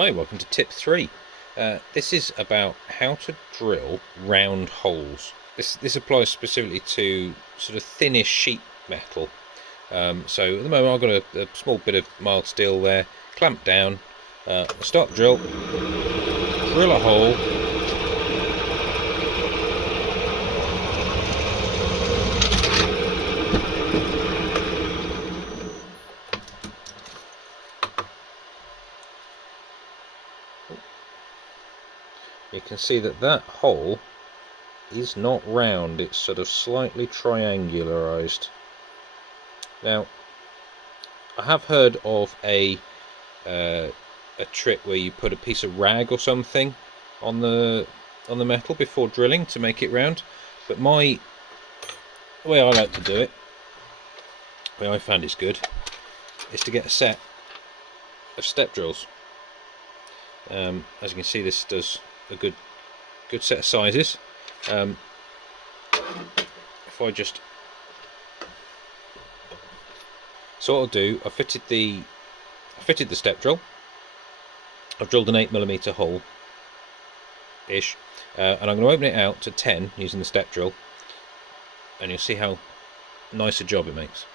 Hi, welcome to tip 3. This is about how to drill round holes. This applies specifically to sort of thinnish sheet metal. So at the moment I've got a small bit of mild steel there, clamped down, start drill a hole. You can see that hole is not round, it's sort of slightly triangularized. Now, I have heard of a trick where you put a piece of rag or something on the metal before drilling to make it round, but the way I like to do it, the way I found is good, is to get a set of step drills. As you can see, this does a good set of sizes. If I just, so what I'll do, I fitted the step drill. I've drilled an 8mm hole ish, and I'm going to open it out to 10 using the step drill, and you'll see how nice a job it makes.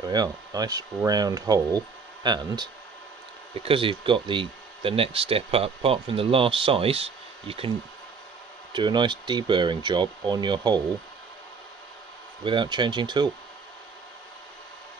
There we are, nice round hole, and because you've got the next step up, apart from the last size, you can do a nice deburring job on your hole without changing tool.